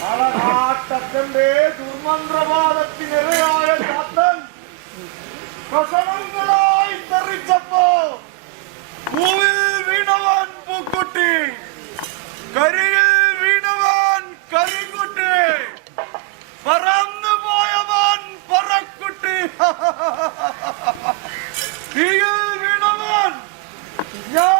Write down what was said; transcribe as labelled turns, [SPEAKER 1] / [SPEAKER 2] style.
[SPEAKER 1] കളനാട്ടത്തിന്റെ ദുർമന്ത്രവാദത്തിനിരയായ ചാത്തൻ പ്രസവങ്ങളായി തെറിച്ചപ്പോ പൂവിൽ വീണവൻ പൂക്കുട്ടി കരിയിൽ വീണവൻ കരിക്കുട്ടി പറന്നു പോയവൻ പറക്കുട്ടി. തീയിൽ വീണവൻ ഞാൻ